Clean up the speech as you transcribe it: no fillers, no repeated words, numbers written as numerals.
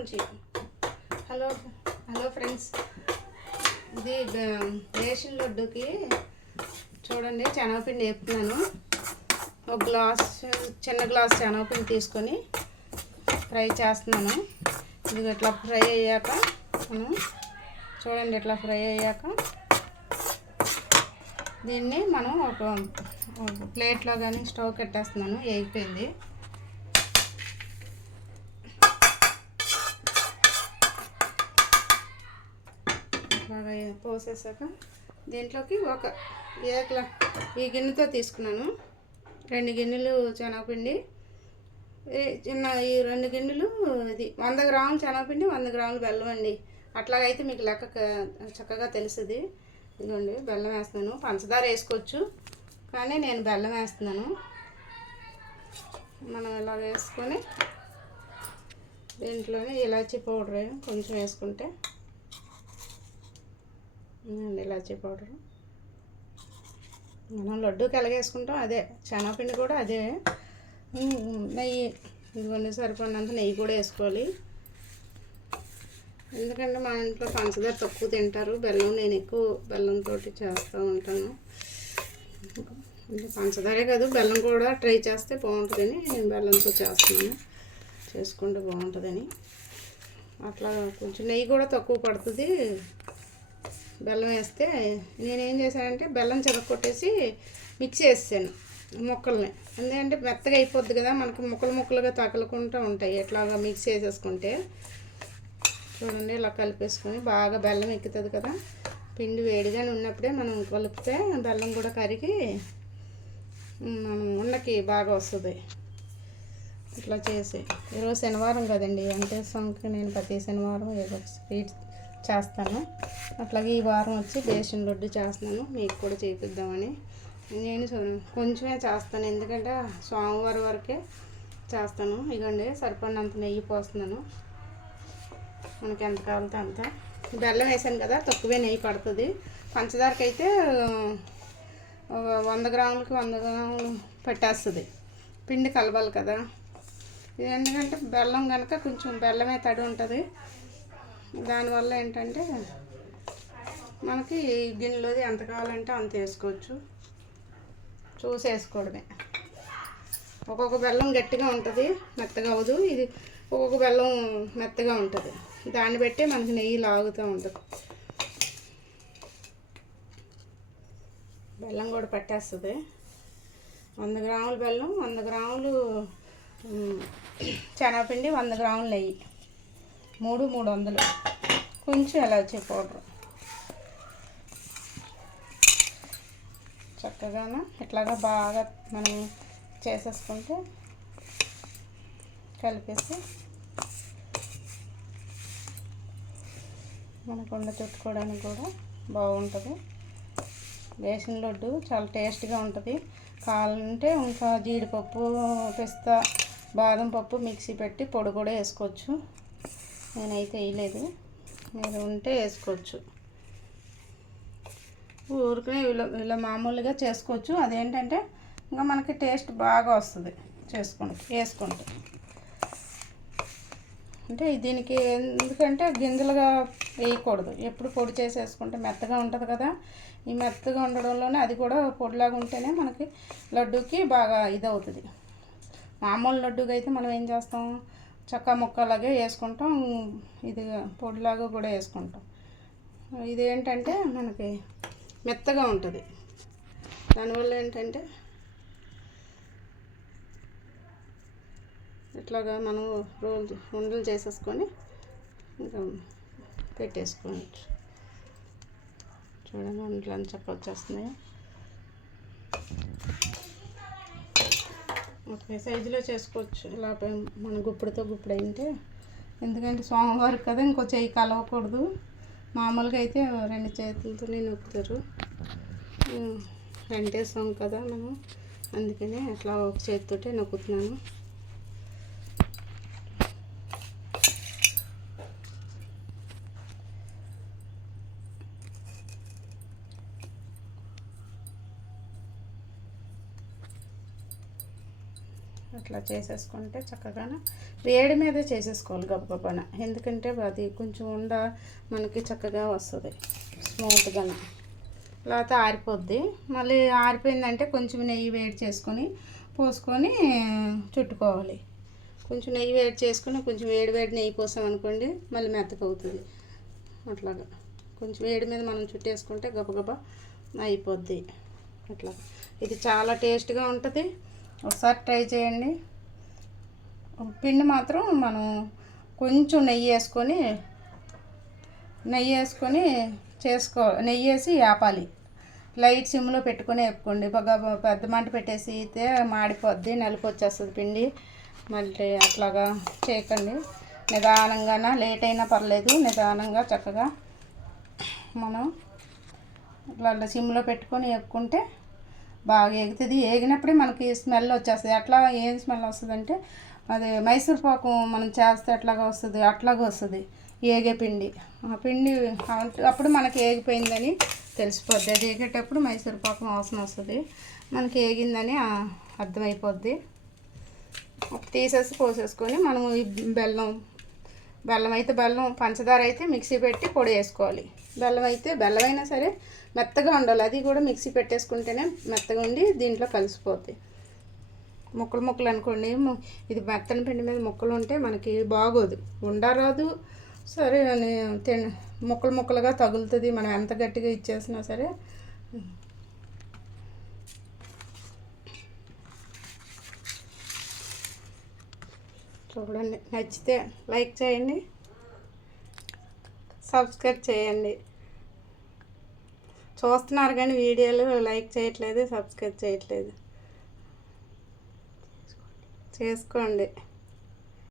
నుంచి hello hello friends, ఇది ration లడ్డుకి చూడండి శనగపిండి వేపుతున్నాను. ఒక గ్లాస్ చిన్న గ్లాస్ శనగపిండి తీసుకొని ఫ్రై చేస్తున్నాను. ఇది ఇట్లా ఫ్రై అయ్యాక చూడండి, ఇట్లా ఫ్రై అయ్యాక దీన్ని మనం ఒక ప్లేట్లో కానీ స్టవ్ కట్టేస్తున్నాను. వేగిపోయింది. బాగా పోసేసాక దీంట్లోకి ఈ గిన్నెతో తీసుకున్నాను 2 గిన్నెలు శనగపిండి. ఈ 2 గిన్నెలు ఇది 100 గ్రాములు శనగపిండి, 100 గ్రాములు బెల్లం అండి. అట్లాగైతే మీకు లెక్క చక్కగా తెలుస్తుంది. ఇదిగోండి బెల్లం వేస్తున్నాను. పంచదార వేసుకోవచ్చు, కానీ నేను బెల్లం వేస్తున్నాను. మనం ఇలా వేసుకొని దీంట్లోనే ఇలాచీ పౌడర్ కొంచెం వేసుకుంటే, ఇలాచీ పౌడరు మనం లడ్డూకి ఎలాగేసుకుంటాం అదే, శనగపిండి కూడా అదే. నెయ్యి ఇదిగోండి సరిపడినంత నెయ్యి కూడా వేసుకోవాలి. ఎందుకంటే మా ఇంట్లో పంచదార తక్కువ తింటారు, బెల్లం నేను ఎక్కువ బెల్లంతో చేస్తూ ఉంటాను. పంచదారే కాదు, బెల్లం కూడా ట్రై చేస్తే బాగుంటుందని నేను బెల్లంతో చేసుకుంటే బాగుంటుందని. అట్లా కొంచెం నెయ్యి కూడా తక్కువ పడుతుంది బెల్లం వేస్తే. నేనేం చేశానంటే బెల్లం చెదకొట్టేసి మిక్స్ చేసాను ముక్కల్ని. ఎందుకంటే మెత్తగా అయిపోద్ది కదా, మనకి ముక్కలుగా తగలకుండా ఉంటాయి. ఎట్లాగా మిక్స్ చేసేసుకుంటే చూడండి, ఇలా కలిపేసుకొని బాగా బెల్లం ఎక్కుతుంది కదా. పిండి వేడిగానే ఉన్నప్పుడే మనం కలిపితే బెల్లం కూడా కరిగి మనం ఉండకి బాగా వస్తుంది. ఇట్లా చేసి ఈరోజు శనివారం కదండి, అంటే సోమకి నేను ప్రతి శనివారం ఏదో ఒక స్వీట్ చేస్తాను. అట్లాగే ఈ వారం వచ్చి బేషన్ లడ్డు చేస్తున్నాను, మీకు కూడా చేపిద్దామని. నేను కొంచెమే చేస్తాను, ఎందుకంటే సోమవారం వరకే చేస్తాను. ఇదండి సరిపడినంత నెయ్యి పోస్తున్నాను, మనకి ఎంత కావాలంటే అంత. బెల్లం వేసాను కదా, తక్కువే నెయ్యి పడుతుంది. పంచదారకి అయితే 100 గ్రాములకి 100 గ్రాములు పట్టేస్తుంది. పిండి కలవాలి కదా. ఇది ఎందుకంటే బెల్లం కనుక కొంచెం బెల్లమే తడి ఉంటుంది. దానివల్ల ఏంటంటే మనకి గిన్నెలోది ఎంత కావాలంటే అంత వేసుకోవచ్చు, చూసి వేసుకోవడమే. ఒక్కొక్క బెల్లం గట్టిగా ఉంటుంది, మెత్తగా అవ్వదు. ఇది ఒక్కొక్క బెల్లం మెత్తగా ఉంటుంది, దాన్ని బట్టి మనకి నెయ్యి లాగుతూ ఉంటుంది. బెల్లం కూడా పట్టేస్తుంది. 100 గ్రాముల బెల్లం, 100 గ్రాములు శనగపిండి, 100 గ్రాముల నెయ్యి, 300 కొంచెం ఇలాచీ పౌడర్. చక్కగా ఇట్లాగా బాగా మనం చేసేసుకుంటే కలిపేసి మనకు ఉండ చుట్టుకోవడానికి కూడా బాగుంటుంది. బేషన్ లడ్డు చాలా టేస్ట్గా ఉంటుంది. కావాలంటే ఇంకా జీడిపప్పు, పిస్తా, బాదం పప్పు మిక్సీ పెట్టి పొడి కూడా వేసుకోవచ్చు. నేనైతే వేయలేదు, మీరు ఉంటే వేసుకోవచ్చు. ఊరికనే ఇలా మామూలుగా చేసుకోవచ్చు. అదేంటంటే ఇంకా మనకి టేస్ట్ బాగా వస్తుంది వేసుకుంటే. అంటే దీనికి ఎందుకంటే గింజలుగా వేయకూడదు, ఎప్పుడు పొడి చేసేసుకుంటే మెత్తగా ఉంటుంది కదా. ఈ మెత్తగా ఉండడంలోనే అది కూడా పొడిలాగా ఉంటేనే మనకి లడ్డూకి బాగా ఇదవుతుంది. మామూలు లడ్డూకి అయితే మనం ఏం చేస్తాం, చక్క ముక్కలాగే వేసుకుంటాం, ఇది పొడిలాగా కూడా వేసుకుంటాం. ఇదేంటంటే మనకి మెత్తగా ఉంటుంది. దానివల్ల ఏంటంటే ఇట్లాగా మనం ఉండలు చేసేసుకొని ఇంకా పెట్టేసుకోవచ్చు. చూడండి ఉండలు అని చక్క వచ్చేస్తున్నాయి. ఒకే సైజులో చేసుకోవచ్చు. ఇలా మన గుప్పుడుతో గుప్పుడు అయింటే, ఎందుకంటే సోమవారం కదా ఇంకో చెయ్యి కలవకూడదు. మామూలుగా అయితే 2 చేతులతోనే నొక్కుతారు, వెంటేస్తాం కదా మనం, అందుకనే అట్లా ఒక చేతితోటే నొక్కుతున్నాను. అట్లా చేసేసుకుంటే చక్కగా వేడి మీద చేసేసుకోవాలి గబగబాన, ఎందుకంటే అది కొంచెం మనకి చక్కగా వస్తుంది స్మూత్గా, లేకపోతే ఆరిపోద్ది. మళ్ళీ ఆరిపోయిందంటే కొంచెం నెయ్యి వేడి చేసుకొని పోసుకొని చుట్టుకోవాలి. కొంచెం నెయ్యి వేడి చేసుకుని కొంచెం వేడి నెయ్యి పోసాం అనుకోండి మళ్ళీ మెత్తగా అవుతుంది. అట్లాగా కొంచెం వేడి మీద మనం చుట్టేసుకుంటే గబగబా అయిపోద్ది. అట్లా ఇది చాలా టేస్ట్గా ఉంటుంది, ఒకసారి ట్రై చేయండి. పిండి మాత్రం మనం కొంచెం నెయ్యి వేసుకొని నెయ్యి వేసి వేపాలి. లైట్ సిమ్లో పెట్టుకొని వేపుకోండి. బాగా పెద్ద మంట పెట్టేసి అయితే మాడిపోద్ది, నలుపు వచ్చేస్తుంది పిండి. మళ్ళీ అట్లాగా చేయకండి, నిదానంగా లేట్ అయినా పర్లేదు, నిదానంగా చక్కగా మనం ఇట్లా సిమ్లో పెట్టుకొని వేపుకుంటే బాగా ఎగుతుంది. ఏగినప్పుడే మనకి స్మెల్ వచ్చేస్తుంది. అట్లా ఏం స్మెల్ వస్తుంది అంటే అది మైసూర్ పాకు మనం చేస్తే అట్లాగా వస్తుంది ఏగే పిండి. ఆ పిండి అప్పుడు మనకి ఏగిపోయిందని తెలిసిపోద్ది. అది ఏగేటప్పుడు మైసూర్ పాకం వాసన వస్తుంది, మనకి ఏగిందని అర్థమైపోద్ది. తీసేసి పోసేసుకొని మనము ఈ బెల్లం అయితే పంచదార అయితే మిక్సీ పెట్టి పొడి వేసుకోవాలి. బెల్లం అయినా సరే మెత్తగా ఉండాలి, అది కూడా మిక్సీ పెట్టేసుకుంటేనే మెత్తగా ఉండి దీంట్లో కలిసిపోద్ది. ముక్కలు అనుకోండి, ఇది మెత్తని పిండి మీద ముక్కలు ఉంటే మనకి బాగోదు, ఉండరాదు. సరే అని ముక్కలుగా తగులుతుంది, మనం ఎంత గట్టిగా ఇచ్చేసినా సరే. చూడండి, నచ్చితే లైక్ చేయండి, సబ్స్క్రైబ్ చేయండి. చూస్తున్నారు కానీ వీడియోలు లైక్ చేయట్లేదు, సబ్స్క్రైబ్ చేయట్లేదు. చేసుకోండి.